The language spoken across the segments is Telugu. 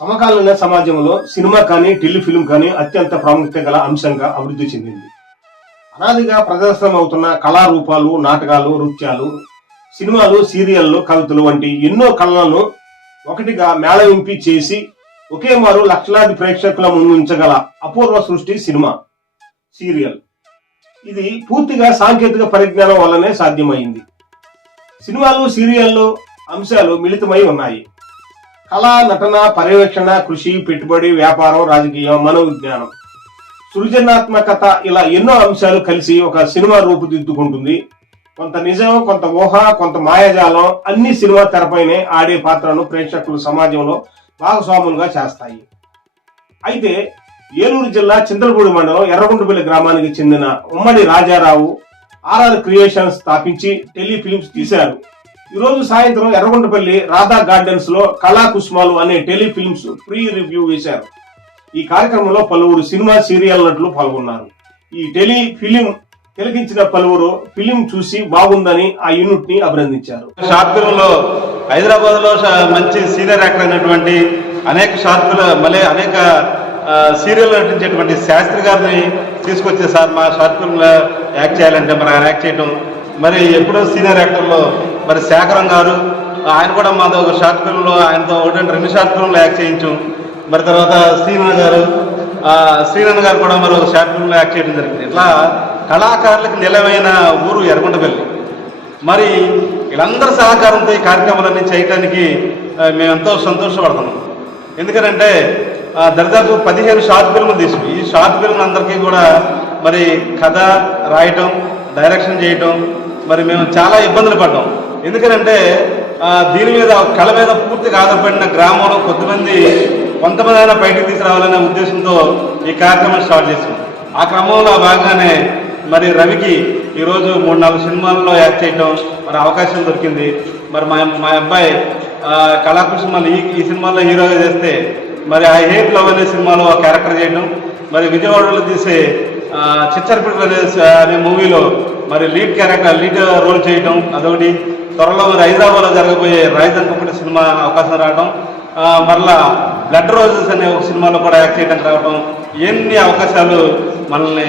సమకాలీన సమాజంలో సినిమా కానీ టెలిఫిల్మ్ కానీ అత్యంత ప్రాముఖ్యత గల అంశంగా అభివృద్ధి చెందింది. అనాదిగా ప్రదర్శనం అవుతున్న కళారూపాలు నాటకాలు నృత్యాలు సినిమాలు సీరియళ్ళు కవితలు వంటి ఎన్నో కళలను ఒకటిగా మేళవింపి చేసి ఒకే మారు లక్షలాది ప్రేక్షకుల ముందుంచగల అపూర్వ సృష్టి సినిమా సీరియల్. ఇది పూర్తిగా సాంకేతిక పరిజ్ఞానం వల్లనే సాధ్యమైంది. సినిమాలు సీరియళ్ళు అంశాలు మిళితమై ఉన్నాయి. కళ నటన పర్యవేక్షణ కృషి పెట్టుబడి వ్యాపారం రాజకీయం మనోవిజ్ఞానం. సృజనాత్మకత ఇలా ఎన్నో అంశాలు కలిసి ఒక సినిమా రూపుదిద్దుకుంటుంది. కొంత నిజం కొంత ఊహ కొంత మాయాజాలం అన్ని సినిమా తెరపైనే ఆడే పాత్రను ప్రేక్షకులు సమాజంలో భాగస్వాములుగా చేస్తాయి. అయితే ఏలూరు జిల్లా చింతలపూడి మండలం ఎర్రగుంటపల్లి గ్రామానికి చెందిన ఉమ్మడి రాజారావు ఆర్ఆర్ క్రియేషన్స్ స్థాపించి టెలిఫిల్మ్స్ తీశారు. ఈరోజు సాయంత్రం ఎర్రగుంటపల్లి రాధా గార్డెన్స్లో కళాకుస్మాలు అనే టెలిఫిల్మ్స్ ప్రీ రివ్యూ వేశారు. ఈ కార్యక్రమంలో పలువురు సినిమా సీరియల్ నటులు పాల్గొన్నారు. ఈ టెలి ఫిలిం తిలకించిన పలువురు ఫిలిం చూసి బాగుందని ఆ యూనిట్ని అభినందించారు. షార్ట్ ఫిల్మ్లో హైదరాబాద్లో మంచి సీనియర్ యాక్టర్ అయినటువంటి అనేక షార్ట్ ఫిల్మ్ మళ్ళీ అనేక సీరియల్ నటించేటువంటి శాస్త్రి గారిని తీసుకొచ్చే సార్ మా షార్ట్ ఫిల్మ్ యాక్ట్ చేయాలంటే మనం యాక్ట్ చేయటం. మరి ఎప్పుడో సీనియర్ యాక్టర్లో మరి శేఖరం గారు ఆయన కూడా మాతో ఒక షార్ట్ ఫిల్మ్లో ఆయనతో ఒకటి రెండు షార్ట్ ఫిల్మ్లో యాక్ట్ చేయించాం. మరి తర్వాత శ్రీనన్ గారు ఆ, గారు కూడా మరి ఒక షార్ట్ ఫిల్మ్లో యాక్ట్ చేయడం జరిగింది. ఇట్లా కళాకారులకు నిలవైన ఊరు ఎర్రగొండపల్లి మరి వీళ్ళందరి సహకారంతో ఈ కార్యక్రమాలన్నీ చేయటానికి మేము ఎంతో సంతోషపడుతున్నాం. ఎందుకంటే ఆ, దరిదాపు పదిహేను షార్ట్ ఫిల్మ్లు తీసి. ఈ షార్ట్ ఫిల్మ్లు అందరికీ కూడా మరి కథ రాయటం డైరెక్షన్ చేయటం మరి మేము చాలా ఇబ్బందులు పడ్డాం. ఎందుకంటే దీని మీద కళ మీద పూర్తిగా ఆధారపడిన గ్రామంలో కొద్దిమంది కొంతమంది అయినా బయటకు తీసుకురావాలనే ఉద్దేశంతో ఈ కార్యక్రమం స్టార్ట్ చేసాం ఆ క్రమంలో బాగానే మరి రవికి ఈరోజు మూడు నాలుగు సినిమాల్లో యాక్ట్ చేయటం మరి అవకాశం దొరికింది. మరి మా మా అబ్బాయి కళాకృష్ణ మళ్ళీ ఈ ఈ సినిమాలో హీరోగా చేస్తే మరి ఆ హేట్ లవ్ అనే సినిమాలో ఆ క్యారెక్టర్ చేయడం మరి విజయవాడలో తీసే ఆ, అనే అనే మూవీలో మరి లీడ్ క్యారెక్టర్ లీడ్ రోల్ చేయడం అదొకటి. త్వరలో మరి హైదరాబాద్లో జరగబోయే రాజధాని కుప్పటి సినిమా అవకాశం రావడం మరలా బ్లడ్ రోజెస్ అనే ఒక సినిమాలో కూడా యాక్ట్ చేయడానికి రావడం ఎన్ని అవకాశాలు మనల్ని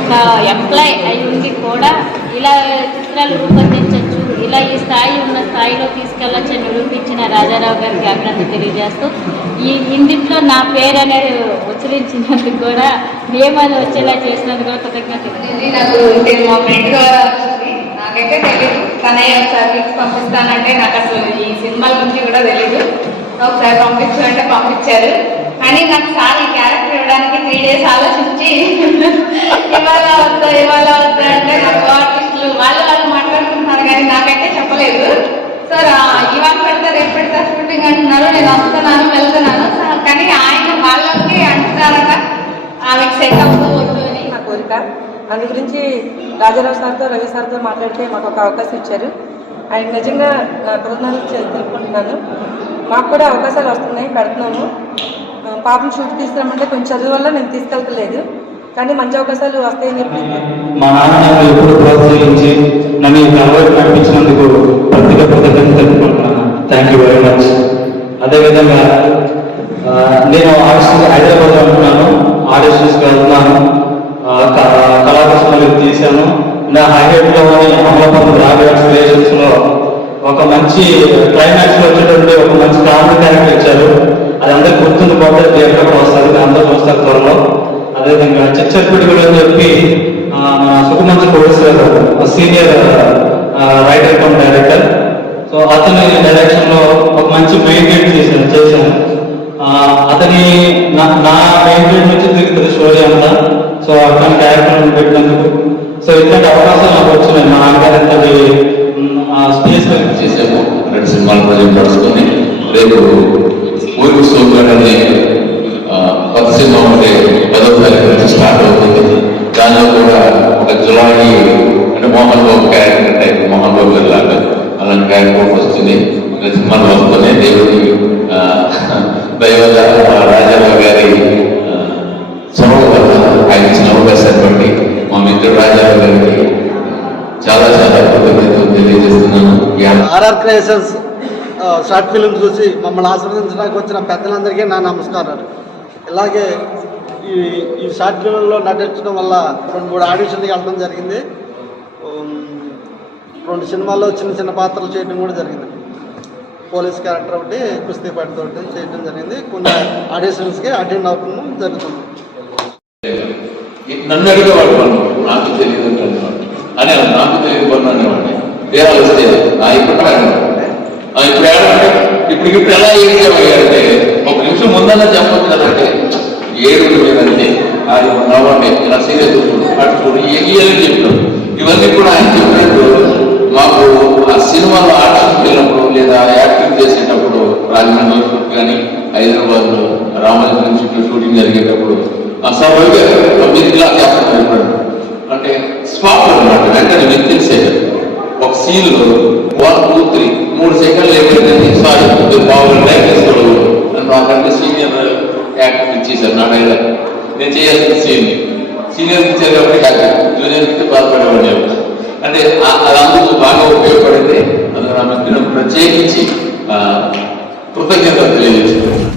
ఒక ఎంప్లాయ్ అయి ఉండి కూడా ఇలా చిత్రాలు రూపొందించవచ్చు ఇలా ఈ స్థాయి ఉన్న స్థాయిలో తీసుకెళ్ళొచ్చని నిరూపించిన రాజారావు గారికి అభినందన తెలియజేస్తూ ఈ ఇందిట్లో నా పేరు అనేది ఉచ్చరించినందుకు కూడా నియమాలు వచ్చేలా చేసినందుకు కూడా నాకైతే తెలియదు తనయ్య ఒకసారి పిలిచి పంపిస్తానంటే నాకు అసలు ఈ సినిమాల గురించి కూడా తెలియదు ఒకసారి పంపించు అంటే పంపించారు. కానీ నాకు సార్ ఈ క్యారెక్టర్ ఇవ్వడానికి త్రీ డేస్ ఆలోచించి ఇవాళ వద్దా ఇవాళ వద్దా అంటే నాకు ఆర్టిస్టులు వాళ్ళు వాళ్ళు మాట్లాడుకుంటున్నారు కానీ నాకైతే చెప్పలేదు. సార్ ఇవాళ పెడతా రేపు పెడతా షూటింగ్ అంటున్నారు. నేను వస్తున్నాను వెళ్తున్నాను. కానీ ఆయన వాళ్ళకి అంటున్నారట. ఆమెకు సెట్ అవ్వదు వద్దు అని నా కోరిక. అందు గురించి రాజారావు సార్తో రవి సార్తో మాట్లాడితే మాకు ఒక అవకాశం ఇచ్చారు. ఆయన నిజంగా కృతజ్ఞతలు తెలుపుకుంటున్నాను. మాకు కూడా అవకాశాలు వస్తున్నాయి పెడుతున్నాము. పాపం షూట్ తీసుకురామంటే కొంచెం చదువు వల్ల నేను తీసుకెళ్తలేదు. కానీ మంచి అవకాశాలు వస్తాయని చెప్పి మా నాన్న ఎప్పుడు ప్రోత్సహించి నన్ను ఈ కలవరికి నడిపించినందుకు ప్రత్యేక కృతజ్ఞత తెలుపుకుంటున్నాను. థ్యాంక్ యూ వెరీ మచ్ అదేవిధంగా నేను ఆడిషన్ హైదరాబాద్లో ఉంటున్నాను. ఆడిషన్స్కి వెళ్తున్నాను. ఆ, క- కళాకృష్ణలు తీశాను నా హైలైట్లోని అమలాపురం రాబర్ట్స్ క్రియేషన్స్లో ఒక మంచి క్లైమాక్స్లో వచ్చేటువంటి ఒక మంచి కామెడీ క్యారెక్టర్ ఇచ్చారు. అది అందరికి గుర్తుండిపోతే థియేటర్ కూడా వస్తారు. అందరూ చూస్తారు త్వరలో. అదేవిధంగా చిచ్చర్పిడి కూడా అని చెప్పి ఆ, మన సుకుమంచి producer senior writer cum director so అతని డైరెక్షన్లో ఒక మంచి మెయిన్ గేట్ చేశాను. చేశాను అతని నా నా మెయిన్ గేట్ నుంచి తిరుగుతుంది స్టోరీ అంతా సో అతని క్యారెక్టర్ పెట్టినందుకు. సో ఇట్లాంటి అవకాశాలు నాకు వచ్చినాయి. మా నాన్నగారు ఇంతటి స్పేస్ చేసాము రెండు సినిమాలు ప్రజెంట్ పడుచుకొని రేపు ఊరికి సూపరని కొత్త సినిమా ఉంటే పదో తారీఖు నుంచి స్టార్ట్ అవుతుంది. దానిలో కూడా ఒక జులాయి అంటే మోహన్ బాబు క్యారెక్టర్ టైప్ మోహన్ బాబు గారు లాగా అలాంటి క్యారెక్టర్ వస్తుంది. సినిమాలు వస్తున్నాయి దేవుడి దైవ రాజారావు గారి ఆర్ఆర్ క్రియేషన్స్ షార్ట్ ఫిల్మ్ చూసి మమ్మల్ని ఆశీర్వదించడానికి వచ్చిన పెద్దలందరికీ నా నమస్కారాలు. ఇలాగే ఈ ఈ షార్ట్ ఫిల్మ్లో నటించడం వల్ల రెండు మూడు ఆడిషన్కి వెళ్ళడం జరిగింది. రెండు సినిమాల్లో చిన్న చిన్న పాత్రలు చేయడం కూడా జరిగింది. పోలీస్ క్యారెక్టర్ ఒకటి కుస్తీ పాటితో ఒకటి చేయడం జరిగింది. కొన్ని ఆడిషన్స్కి అటెండ్ అవ్వడం జరుగుతుంది. నన్ను అడిగేవాడు నాకు తెలియదు అని నాకు తెలియదు పన్ను దేవాలు వస్తే ఆ ఇప్పుడు ఆ ఇప్పుడు ఏడంటే ఇప్పుడు ఇప్పుడు ఎలా ఏడ్చామంటే ఒక నిమిషం ముందన్నా చెప్పచ్చు కదంటే ఏడు లేదంటే అది నవ్వండి. ఇలా సీరియస్ చూడు అటు చూడు. ఇయ్యాలని చెప్పాడు ఇవన్నీ కూడా ఆయన చెప్పినట్టు మాకు ఆ సినిమాలో ఆక్షన్ వెళ్ళినప్పుడు లేదా యాక్టింగ్ చేసేటప్పుడు రాజమండ్రి కానీ హైదరాబాద్లో రామోజీ ఇన్స్టిట్యూట్ షూటింగ్ జరిగేటప్పుడు ఆ సభ్యుగా మీరు ఇలా చేస్తున్నారు అంటే స్పాట్ అనమాట వెంటనే మీకు తెలిసేది సీన్లో వన్ టూ త్రీ మూడు సెకండ్లు ఏమైందండి సారీ బాగుంది టైం తీసుకోవడం నన్ను నాకంటే సీనియర్ యాక్టర్ ఇచ్చేసారు నా డైలాగ్. నేను చేయాల్సిన సీన్ సీనియర్ ఇచ్చారు కాబట్టి కాదు జూనియర్ ఇస్తే బాధపడేవాడిని అంటే అది అందుకు బాగా ఉపయోగపడింది. అందులో నా మిత్రుడు ప్రత్యేకించి కృతజ్ఞత తెలియజేస్తున్నాను.